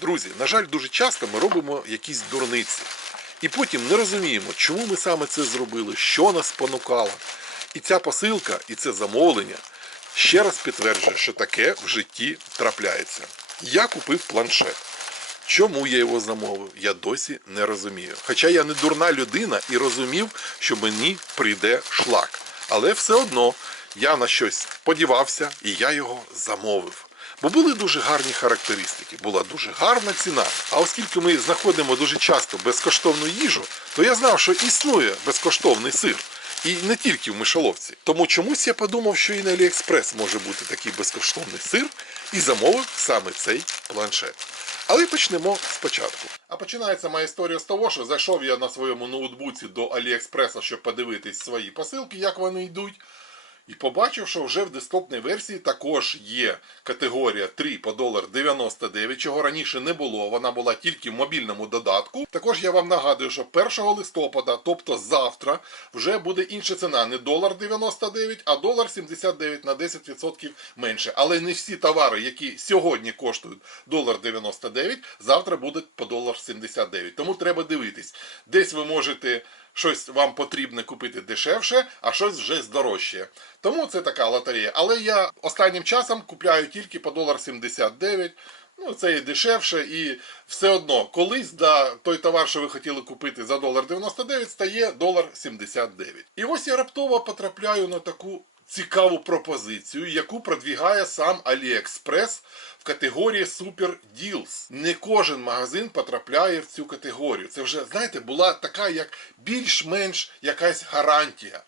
Друзі, на жаль, дуже часто ми робимо якісь дурниці. І потім не розуміємо, чому ми саме це зробили, що нас спонукало. І ця посилка, і це замовлення ще раз підтверджує, що таке в житті трапляється. Я купив планшет. Чому я його замовив, я досі не розумію. Хоча я не дурна людина і розумів, що мені прийде шлак. Але все одно я на щось сподівався і я його замовив. Бо були дуже гарні характеристики, була дуже гарна ціна. А оскільки ми знаходимо дуже часто безкоштовну їжу, то я знав, що існує безкоштовний сир. І не тільки в мишоловці. Тому чомусь я подумав, що і на Аліекспрес може бути такий безкоштовний сир, і замовив саме цей планшет. Але почнемо спочатку. А починається моя історія з того, що зайшов я на своєму ноутбуці до Аліекспреса, щоб подивитись свої посилки, як вони йдуть. І побачив, що вже в десктопній версії також є категорія 3 по долар 99, чого раніше не було. Вона була тільки в мобільному додатку. Також я вам нагадую, що 1 листопада, тобто завтра, вже буде інша ціна не долар 99, а долар 79 на 10% менше. Але не всі товари, які сьогодні коштують долар 99, завтра будуть по долар 79. Тому треба дивитись. Десь ви можете щось вам потрібне купити дешевше, а щось вже здорожче. Тому це така лотерея. Але я останнім часом купляю тільки по долар 79. Ну, це і дешевше, і все одно колись да, той товар, що ви хотіли купити за долар 99, стає долар 79. І ось я раптово потрапляю на таку цікаву пропозицію, яку продвігає сам AliExpress в категорії Super Deals. Не кожен магазин потрапляє в цю категорію. Це вже, знаєте, була така як більш-менш якась гарантія.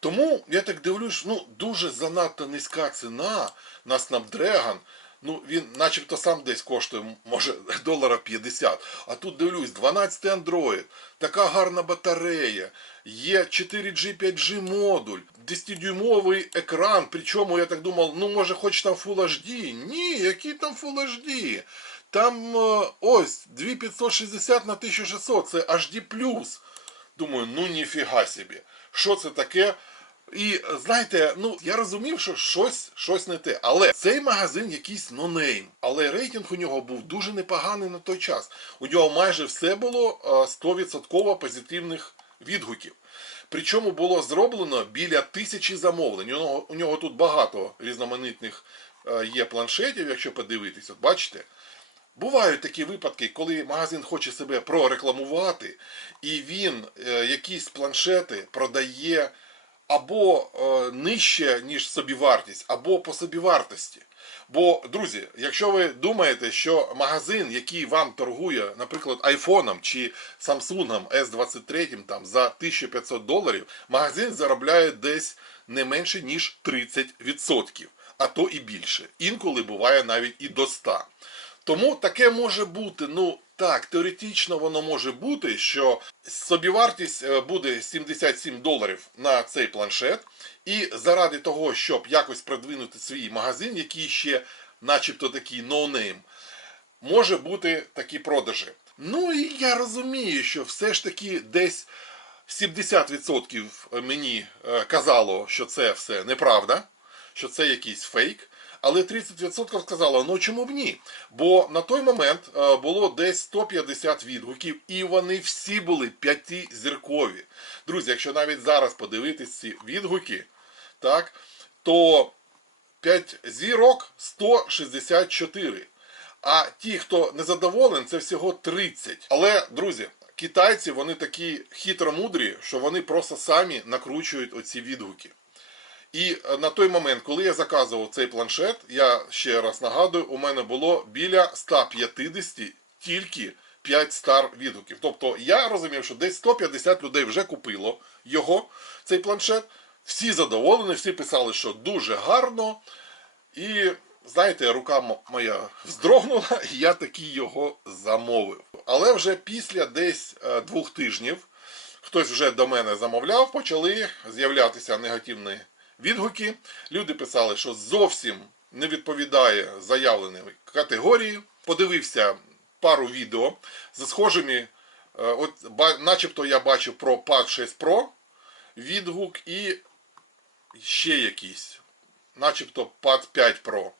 Тому я так дивлюсь, ну дуже занадто низька ціна на Snapdragon. Ну, він начебто сам десь коштує, може, долара 50. А тут дивлюсь, 12 Android, така гарна батарея, є 4G, 5G модуль, 10-дюймовий екран. Причому я так думав, ну може хоч там Full HD. Ні, який там Full HD? Там е, ось 2560 на 1600, це HD+. Думаю, ну ніфіга собі. Що це таке? І знаєте, ну я розумів, що щось щось не те. Але цей магазин якийсь нонейм. Але рейтинг у нього був дуже непоганий на той час. У нього майже все було е, 100% позитивних відгуків. Причому було зроблено біля тисячі замовлень. У нього, у нього тут багато різноманітних е, є планшетів, якщо подивитись, от бачите. Бувають такі випадки, коли магазин хоче себе прорекламувати, і він е, якісь планшети продає або е, нижче, ніж собівартість, або по собівартості. Бо, друзі, якщо ви думаєте, що магазин, який вам торгує, наприклад, айфоном чи Samsung S23 там, за 1500 доларів, магазин заробляє десь не менше, ніж 30%, а то і більше. Інколи буває навіть і до 100%. Тому таке може бути, ну так, теоретично воно може бути, що собівартість е, буде 77 доларів на цей планшет, і заради того, щоб якось продвинути свій магазин, який ще, начебто такий ноунейм, може бути такі продажі. Ну і я розумію, що все ж таки десь 70% мені е, казало, що це все неправда, що це якийсь фейк. Але 30% сказало, ну чому б ні? Бо на той момент е, було десь 150 відгуків, і вони всі були п'ятизіркові. Друзі, якщо навіть зараз подивитись ці відгуки, так, то 5 зірок 164. А ті, хто не задоволений, це всього 30. Але, друзі, китайці вони такі хитромудрі, що вони просто самі накручують оці відгуки. І е, на той момент, коли я заказував цей планшет, я ще раз нагадую, у мене було біля 150 тільки 5 стар відгуків. Тобто я розумів, що десь 150 людей вже купило його, цей планшет. Всі задоволені, всі писали, що дуже гарно. І знаєте, рука моя вздрогнула, і я таки його замовив. Але вже після десь е, двох тижнів хтось вже до мене замовляв, почали з'являтися негативні відгуки. Люди писали, що зовсім не відповідає заявленій категорії. Подивився пару відео за схожими. е, От, начебто я бачив про Pad 6 Pro відгук і ще якийсь, начебто Pad 5 Pro.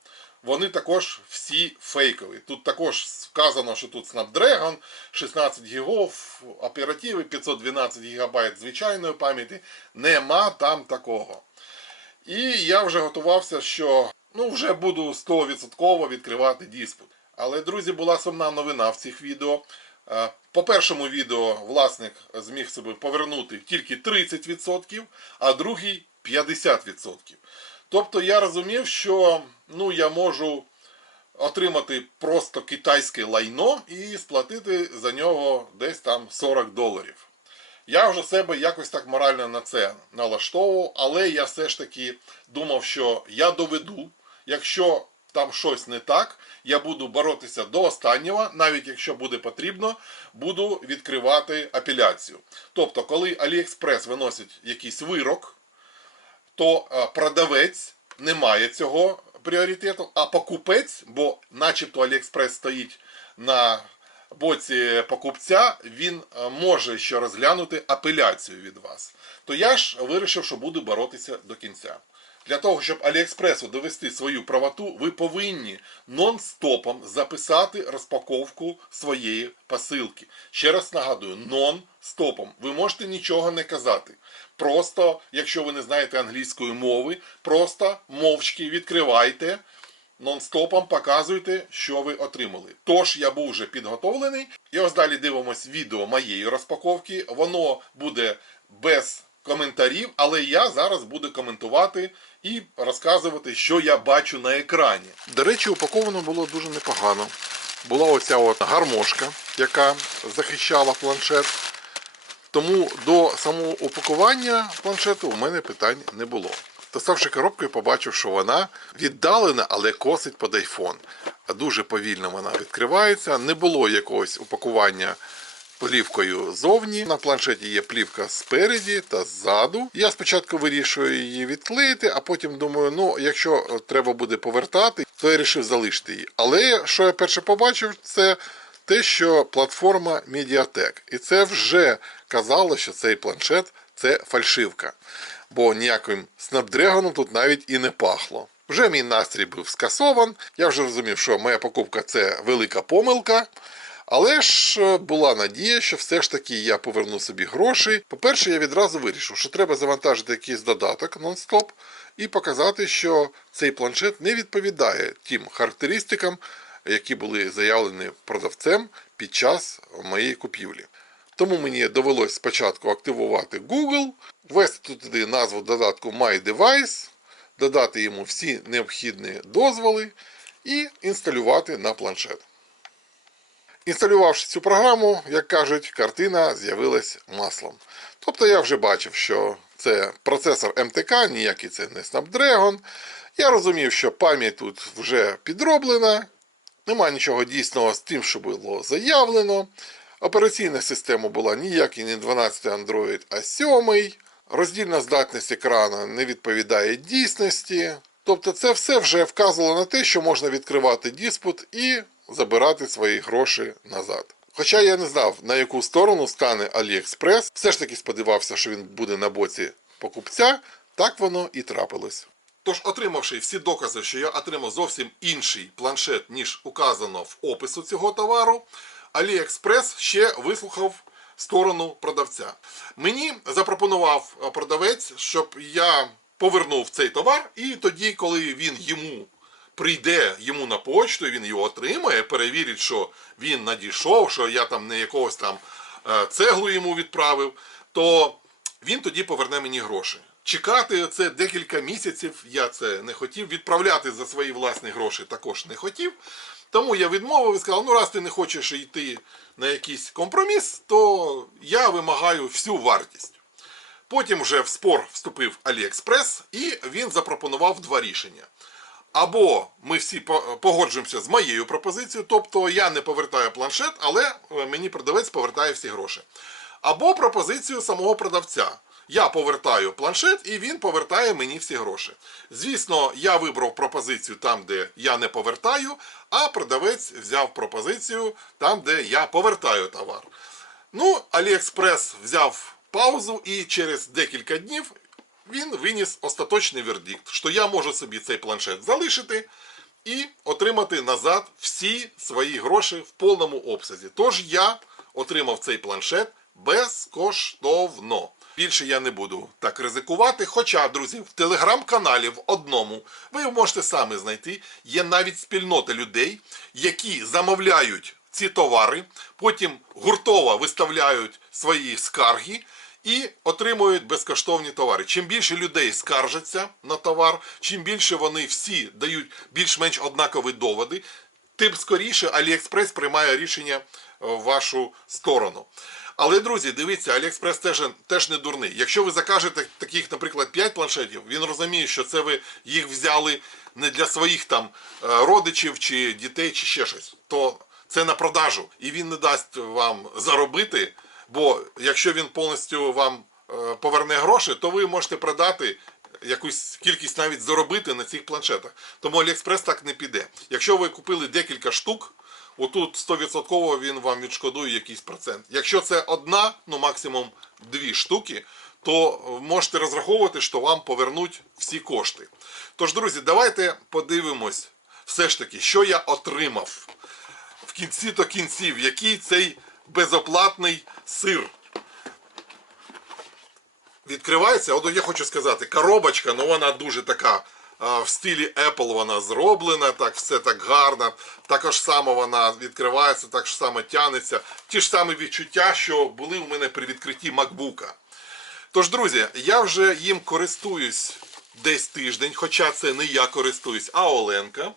вони також всі фейкові. Тут також вказано, що тут Snapdragon, 16 гігов оперативи, 512 гігабайт звичайної пам'яті. Нема там такого. І я вже готувався, що ну, вже буду 100% відкривати диспут. Але, друзі, була сумна новина в цих відео. Е, По першому відео власник зміг себе повернути тільки 30%, а другий 50%. Тобто я розумів, що ну, я можу отримати просто китайське лайно і сплатити за нього десь там 40 доларів. Я вже себе якось так морально на це налаштовував, але я все ж таки думав, що я доведу, якщо там щось не так, я буду боротися до останнього, навіть якщо буде потрібно, буду відкривати апеляцію. Тобто, коли AliExpress виносить якийсь вирок, то е, продавець не має цього пріоритету, а покупець, бо начебто AliExpress стоїть на боці покупця, він е, може ще розглянути апеляцію від вас. То я ж вирішив, що буду боротися до кінця. Для того, щоб Аліекспресу довести свою правоту, ви повинні нон-стопом записати розпаковку своєї посилки. Ще раз нагадую, нон-стопом. Ви можете нічого не казати. Просто, якщо ви не знаєте англійської мови, просто мовчки відкривайте, нон-стопом показуйте, що ви отримали. Тож я був вже підготовлений. І ось далі дивимось відео моєї розпаковки. Воно буде без коментарів, але я зараз буду коментувати і розказувати, що я бачу на екрані. До речі, упаковано було дуже непогано. Була оця от гармошка, яка захищала планшет. Тому до самого упакування планшету у мене питань не було. Доставши коробку, побачив, що вона віддалена, але косить під айфон. Дуже повільно вона відкривається. Не було якогось упакування плівкою зовні. На планшеті є плівка спереді та ззаду. Я спочатку вирішую її відклеїти, а потім думаю, ну якщо треба буде повертати, то я вирішив залишити її. Але що я перше побачив, це те, що платформа Mediatek. І це вже казало, що цей планшет це фальшивка. Бо ніяким Snapdragon тут навіть і не пахло. Вже мій настрій був скасован. Я вже розумів, що моя покупка це велика помилка. Але ж е, була надія, що все ж таки я поверну собі гроші. По-перше, я відразу вирішив, що треба завантажити якийсь додаток нон-стоп і показати, що цей планшет не відповідає тим характеристикам, які були заявлені продавцем під час моєї купівлі. Тому мені довелось спочатку активувати Google, ввести туди назву додатку My Device, додати йому всі необхідні дозволи і інсталювати на планшет. Інсталювавши цю програму, як кажуть, картина з'явилась маслом. Тобто я вже бачив, що це процесор МТК, ніякий це не Snapdragon. Я розумів, що пам'ять тут вже підроблена, нема нічого дійсного з тим, що було заявлено. Операційна система була ніякий не 12 Android, а 7. Роздільна здатність екрана не відповідає дійсності. Тобто це все вже вказувало на те, що можна відкривати диспут і забирати свої гроші назад. Хоча я не знав, на яку сторону стане AliExpress, все ж таки сподівався, що він буде на боці покупця, так воно і трапилось. Тож, отримавши всі докази, що я отримав зовсім інший планшет, ніж указано в опису цього товару, AliExpress ще вислухав сторону продавця. Мені запропонував продавець, щоб я повернув цей товар, і тоді, коли він йому прийде йому на почту, він його отримає, перевірить, що він надійшов, що я там не якогось там е, цеглу йому відправив, то він тоді поверне мені гроші. Чекати це декілька місяців я це не хотів. Відправляти за свої власні гроші також не хотів. Тому я відмовив і сказав: ну раз ти не хочеш йти на якийсь компроміс, то я вимагаю всю вартість. Потім вже в спор вступив AliExpress і він запропонував два рішення. Або ми всі погоджуємося з моєю пропозицією, тобто я не повертаю планшет, але е, мені продавець повертає всі гроші. Або пропозицію самого продавця. Я повертаю планшет і він повертає мені всі гроші. Звісно, я вибрав пропозицію там, де я не повертаю, а продавець взяв пропозицію там, де я повертаю товар. Ну, AliExpress взяв паузу і через декілька днів він виніс остаточний вердикт, що я можу собі цей планшет залишити і отримати назад всі свої гроші в повному обсязі. Тож я отримав цей планшет безкоштовно. Більше я не буду так ризикувати. Хоча, друзі, в телеграм-каналі в одному ви можете самі знайти. Є навіть спільнота людей, які замовляють ці товари, потім гуртово виставляють свої скарги і отримують безкоштовні товари. Чим більше людей скаржаться на товар, чим більше вони всі дають більш-менш однакові доводи, тим скоріше AliExpress приймає рішення е, в вашу сторону. Але, друзі, дивіться, AliExpress теж, теж не дурний. Якщо ви закажете таких, наприклад, 5 планшетів, він розуміє, що це ви їх взяли не для своїх там е, родичів чи дітей, чи ще щось, то це на продажу. І він не дасть вам заробити, бо якщо він повністю вам е, поверне гроші, то ви можете продати якусь кількість навіть заробити на цих планшетах. Тому AliExpress так не піде. Якщо ви купили декілька штук, отут 100% він вам відшкодує якийсь процент. Якщо це одна, ну максимум дві штуки, то можете розраховувати, що вам повернуть всі кошти. Тож, друзі, давайте подивимось все ж таки, що я отримав в кінці то кінців, який цей безоплатний сир відкривається. От я хочу сказати, коробочка, ну вона дуже така в стилі Apple вона зроблена, так все так гарно. Також само вона відкривається, так само тянеться. Ті ж самі відчуття, що були у мене при відкритті MacBook. Тож, друзі, я вже їм користуюсь десь тиждень, хоча це не я користуюсь, а Оленка.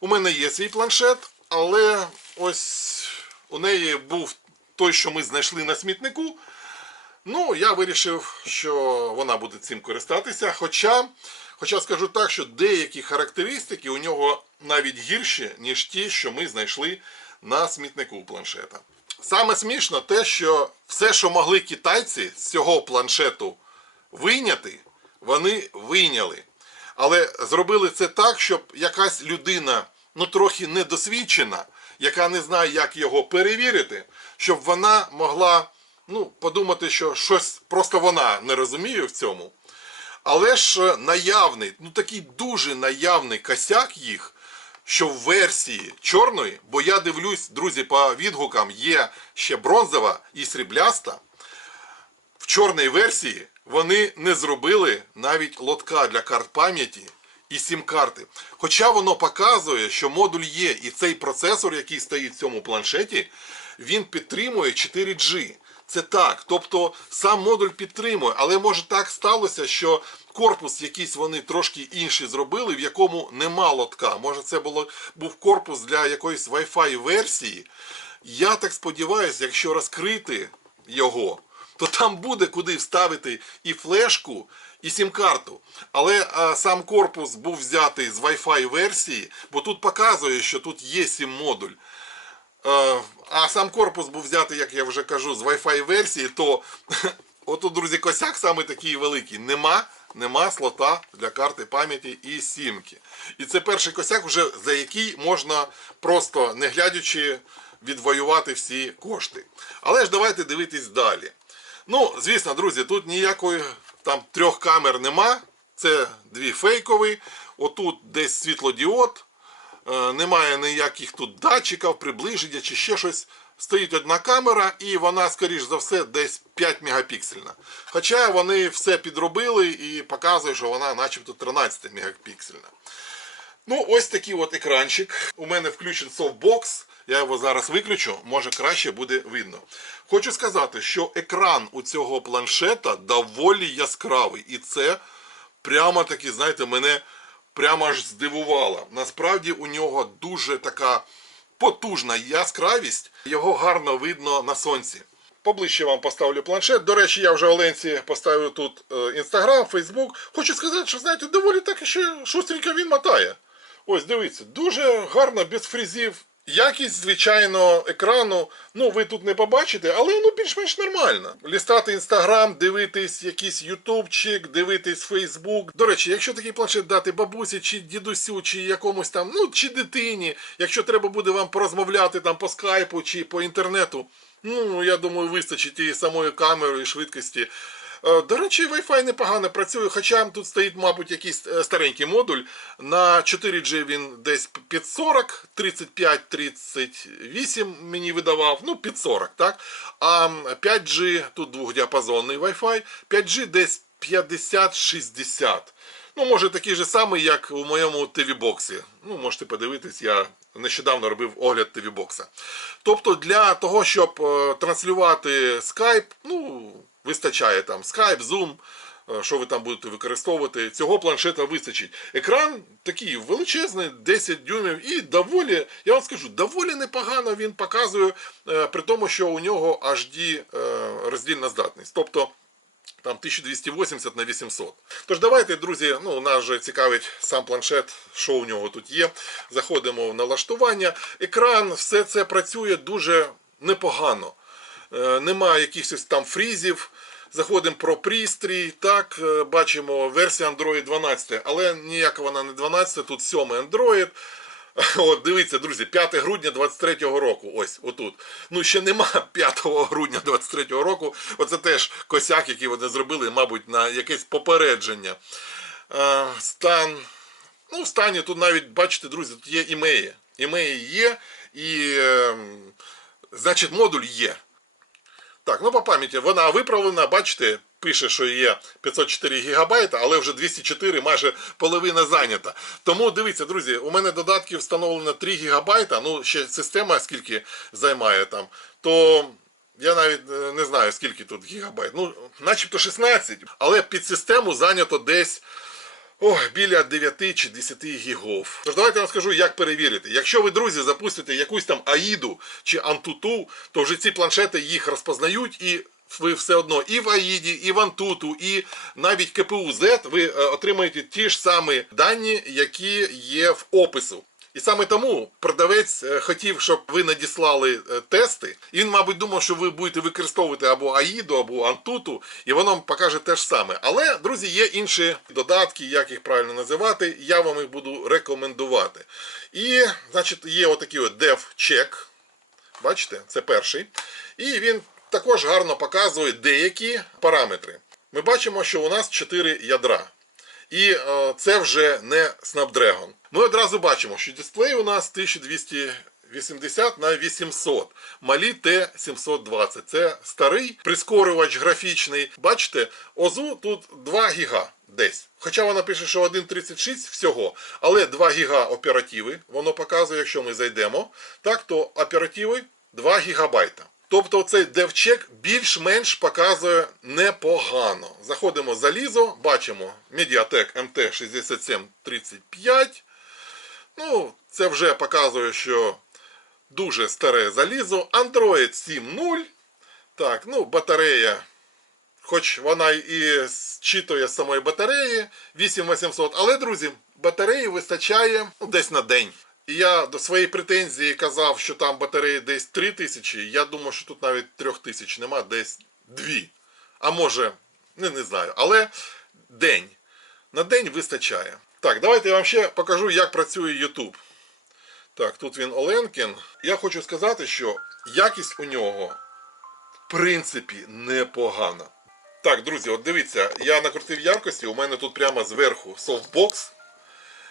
У мене є свій планшет, але ось у неї був той, що ми знайшли на смітнику. Ну, я вирішив, що вона буде цим користатися. Хоча, хоча скажу так, що деякі характеристики у нього навіть гірші, ніж ті, що ми знайшли на смітнику планшета. Саме смішно те, що все, що могли китайці з цього планшету вийняти, вони вийняли. Але зробили це так, щоб якась людина, ну трохи недосвідчена, яка не знає, як його перевірити, щоб вона могла ну, подумати, що щось просто вона не розуміє в цьому. Але ж е, наявний, ну такий дуже наявний косяк їх, що в версії чорної, бо я дивлюсь, друзі, по відгукам є ще бронзова і срібляста. В чорній версії вони не зробили навіть лотка для карт пам'яті і сім-карти. Хоча воно показує, що модуль є, і цей процесор, який стоїть в цьому планшеті, він підтримує 4G. Це так. Тобто сам модуль підтримує, але може так сталося, що корпус якийсь вони трошки інший зробили, в якому нема лотка. Може це було, був корпус для якоїсь Wi-Fi версії. Я так сподіваюся, якщо розкрити його, то там буде куди вставити і флешку, і сім-карту. Але а, сам корпус був взятий з Wi-Fi версії, бо тут показує, що тут є сім-модуль. Е, а сам корпус був взятий, як я вже кажу, з Wi-Fi версії, то отут, друзі, косяк саме такий великий. Нема, нема слота для карти пам'яті і сімки. І це перший косяк, вже за який можна просто не глядячи відвоювати всі кошти. Але ж давайте дивитись далі. Ну, звісно, друзі, тут ніякої там трьох камер нема. Це дві фейкові. Отут десь світлодіод. Е, немає ніяких тут датчиків, приближення чи ще щось. Стоїть одна камера, і вона, скоріш за все, десь 5 мегапіксельна. Хоча вони все підробили і показує, що вона начебто 13 мегапіксельна. Ну, ось такий от екранчик. У мене включений софтбокс. Я його зараз виключу, може краще буде видно. Хочу сказати, що екран у цього планшета доволі яскравий. І це прямо таки, знаєте, мене прямо аж здивувало. Насправді у нього дуже така потужна яскравість, його гарно видно на сонці. Поближче вам поставлю планшет. До речі, я вже Оленці поставив тут інстаграм, фейсбук. Хочу сказати, що знаєте, доволі так ще шустренько він мотає. Ось дивіться, дуже гарно, без фрізів. Якість, звичайно, екрану, ну ви тут не побачите, але ну більш-менш нормально. Лістати інстаграм, дивитись якийсь ютубчик, дивитись фейсбук. До речі, якщо такий планшет дати бабусі, чи дідусю, чи якомусь там, ну чи дитині, якщо треба буде вам порозмовляти там по скайпу чи по інтернету, ну я думаю, вистачить і самої камери, і швидкості. Е, До речі, Wi-Fi непогано працює, хоча тут стоїть, мабуть, якийсь е, старенький модуль. На 4G він десь 540, 35-38 мені видавав, ну 540, так? А 5G, тут двохдіапазонний Wi-Fi, 5G десь 50-60. Ну, може, такий же самий, як у моєму TV-боксі. Ну, можете подивитись, я нещодавно робив огляд TV-бокса. Тобто для того, щоб е, транслювати Skype, ну, вистачає там Skype, Zoom, е, що ви там будете використовувати, цього планшета вистачить. Екран такий величезний, 10 дюймів, і доволі, я вам скажу, доволі непогано він показує, е, при тому, що у нього HD е, роздільна здатність. Тобто там 1280 на 800. Тож давайте, друзі, ну нас же цікавить сам планшет, що у нього тут є. Заходимо в налаштування. Екран, все це працює дуже непогано. Е, Немає якихось там фрізів. Заходимо про пристрій. Так, е, бачимо версія Android 12, але ніяка вона не 12, тут 7 Android. От, дивіться, друзі, 5 грудня 23-го року. Ось отут. Ну, ще нема 5 грудня 23-го року. Оце теж косяк, який вони зробили, мабуть, на якесь попередження. Е, стан. Ну, стані тут навіть, бачите, друзі, тут є імеї. Імеї є, і, е, значить, модуль є. Так, ну по пам'яті вона виправлена, бачите, пише, що є 504 гігабайта, але вже 204, майже половина зайнята. Тому дивіться, друзі, у мене додатків встановлено 3 гігабайта, ну ще система скільки займає там, то я навіть е, не знаю, скільки тут гігабайт. Ну, начебто 16, але під систему зайнято десь. Ох, біля 9 чи 10 гігов. Тож давайте я вам скажу, як перевірити. Якщо ви, друзі, запустите якусь там Аїду чи Антуту, то вже ці планшети їх розпознають і ви все одно і в Аїді, і в Антуту, і навіть КПУ Z ви е, отримаєте ті ж самі дані, які є в опису. І саме тому продавець е, хотів, щоб ви надіслали е, тести. І він, мабуть, думав, що ви будете використовувати або Аїду, або Антуту, і воно вам покаже те ж саме. Але, друзі, є інші додатки, як їх правильно називати. Я вам їх буду рекомендувати. І, значить, є отакий от DevCheck. Бачите, це перший. І він також гарно показує деякі параметри. Ми бачимо, що у нас 4 ядра. І е, це вже не Snapdragon. Ми одразу бачимо, що дисплей у нас 1280 на 800. Малі T720. Це старий прискорювач графічний. Бачите, ОЗУ тут 2 гіга десь. Хоча вона пише, що 1.36 всього, але 2 гіга оперативи. Воно показує, якщо ми зайдемо, так, то оперативи 2 гігабайта. Тобто цей девчек більш-менш показує непогано. Заходимо в залізо, бачимо Mediatek MT6735. Ну, це вже показує, що дуже старе залізо. Android 7.0. Так, ну, батарея. Хоч вона і зчитує з самої батареї 8800, але, друзі, батареї вистачає ну, десь на день. І я до своєї претензії казав, що там батареї десь 3000. Я думаю, що тут навіть 3000 нема, десь 2. А може, не, не знаю. Але день. На день вистачає. Так, давайте я вам ще покажу, як працює YouTube. Так, тут він Оленкін. Я хочу сказати, що якість у нього, в принципі, непогана. Так, друзі, от дивіться, я накрутив яркості, у мене тут прямо зверху софтбокс.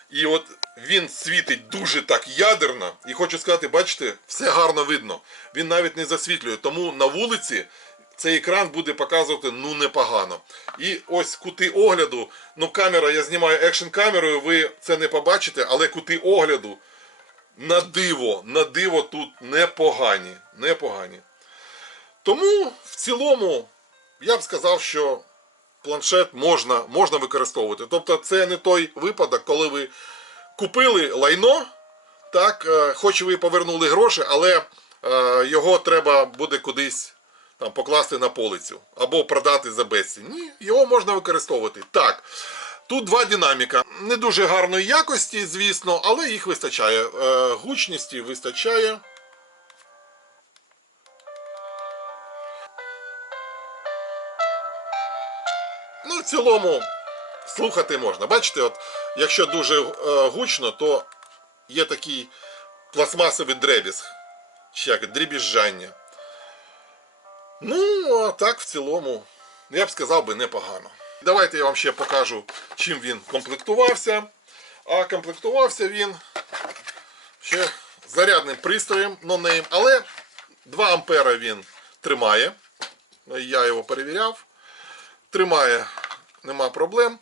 І от він світить дуже так ядерно. І хочу сказати, бачите, все гарно видно. Він навіть не засвітлює. Тому на вулиці цей екран буде показувати ну непогано. І ось кути огляду. Ну, камера, я знімаю екшн камерою, ви це не побачите, але кути огляду на диво, на диво тут непогані. непогані. Тому в цілому я б сказав, що планшет можна, можна використовувати. Тобто це не той випадок, коли ви купили лайно, так, е, хоч ви повернули гроші, але е, його треба буде кудись там, покласти на полицю або продати за безцінь. Ні, його можна використовувати. Так. Тут два динаміка. Не дуже гарної якості, звісно, але їх вистачає. Е, Гучності вистачає. Цілому, слухати можна. Бачите, от, якщо дуже е, гучно, то є такий пластмасовий дребізг, чи як дрібіжжання. Ну, а так в цілому я б сказав би непогано. Давайте я вам ще покажу, чим він комплектувався. А комплектувався він ще зарядним пристроєм нонейм, але 2 ампера він тримає. Я його перевіряв. Тримає, нема проблем.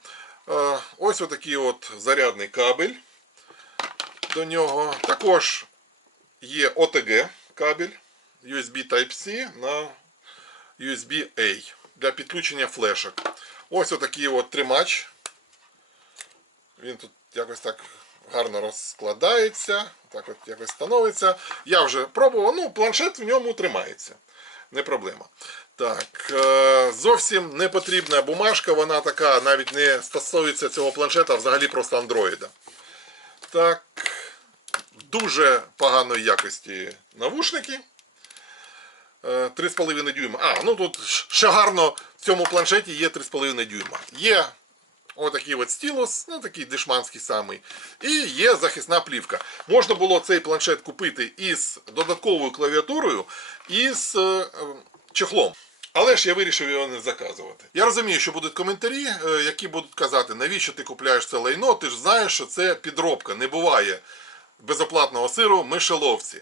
Е, Ось отакий от зарядний кабель до нього. Також є OTG кабель USB Type-C на USB-A для підключення флешок. Ось отакий от тримач. Він тут якось так гарно розкладається, так от якось становиться. Я вже пробував, ну, планшет в ньому тримається. Не проблема. Так, е, зовсім не потрібна бумажка, вона така навіть не стосується цього планшета, а взагалі просто андроїда. Так, дуже поганої якості навушники. Е, 3,5 дюйма. А, ну тут ще гарно в цьому планшеті є 3,5 дюйма. Є отакий от стілус, ну такий дешманський самий. І є захисна плівка. Можна було цей планшет купити із додатковою клавіатурою і з е, е, чехлом. Але ж я вирішив його не заказувати. Я розумію, що будуть коментарі, е, які будуть казати, навіщо ти купляєш це лайно, ти ж знаєш, що це підробка. Не буває безоплатного сиру в мишеловці.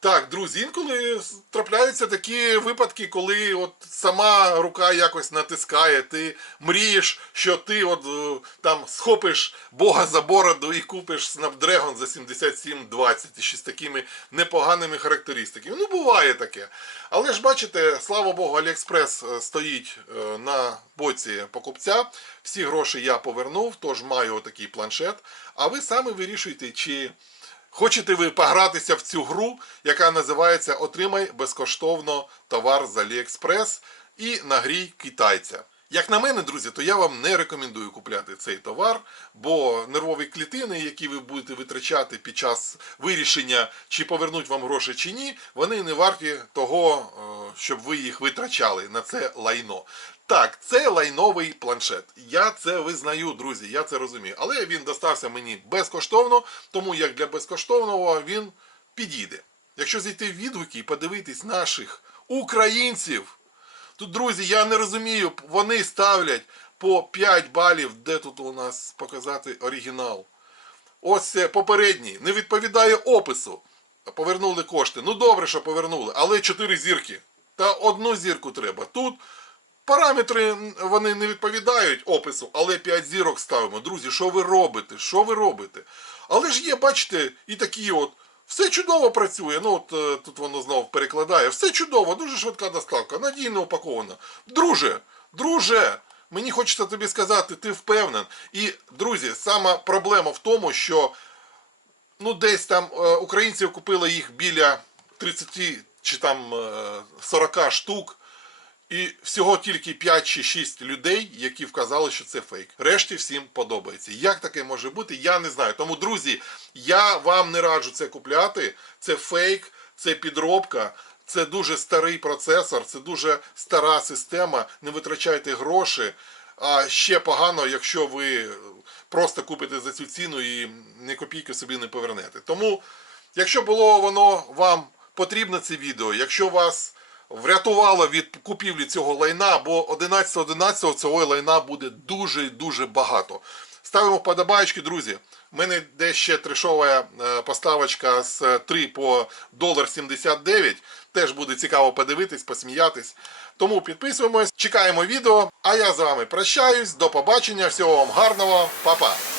Так, друзі, інколи трапляються такі випадки, коли от сама рука якось натискає, ти мрієш, що ти от е, там схопиш Бога за бороду і купиш Snapdragon за 7720 і ще з такими непоганими характеристиками. Ну, буває таке. Але ж бачите, слава Богу, Аліекспрес е, стоїть е, на боці покупця. Всі гроші я повернув, тож маю отакий планшет. А ви самі вирішуєте, чи. Хочете ви погратися в цю гру, яка називається Отримай безкоштовно товар з Аліекспрес і нагрій китайця. Як на мене, друзі, то я вам не рекомендую купляти цей товар, бо нервові клітини, які ви будете витрачати під час вирішення, чи повернуть вам гроші чи ні, вони не варті того, е, щоб ви їх витрачали на це лайно. Так, це лайновий планшет. Я це визнаю, друзі, я це розумію. Але він достався мені безкоштовно, тому як для безкоштовного він підійде. Якщо зайти в відгуки і подивитись наших українців, тут, друзі, я не розумію, вони ставлять по 5 балів, де тут у нас показати оригінал. Ось це попередній, не відповідає опису. Повернули кошти. Ну добре, що повернули, але 4 зірки. Та одну зірку треба. Тут Параметри вони не відповідають опису, але 5 зірок ставимо. Друзі, що ви робите? Що ви робите? Але ж є, бачите, і такі от. Все чудово працює. Ну от е, тут воно знову перекладає. Все чудово, дуже швидка доставка, надійно упакована. Друже, друже, мені хочеться тобі сказати, ти впевнен. І, друзі, сама проблема в тому, що ну десь там е, українці купили їх біля 30 чи там е, 40 штук. І всього тільки 5 чи 6 людей, які вказали, що це фейк. Решті всім подобається. Як таке може бути, я не знаю. Тому, друзі, я вам не раджу це купляти. Це фейк, це підробка, це дуже старий процесор, це дуже стара система. Не витрачайте гроші. А ще погано, якщо ви просто купите за цю ціну і ні копійки собі не повернете. Тому, якщо було воно вам потрібно це відео, якщо вас врятувало від купівлі цього лайна, бо 11.11 цього лайна буде дуже і дуже багато. Ставимо вподобайки, друзі. У мене де ще трешова е, поставочка з 3 по долар 79. Теж буде цікаво подивитись, посміятись. Тому підписуємось, чекаємо відео. А я з вами прощаюсь. До побачення. Всього вам гарного, Па-па!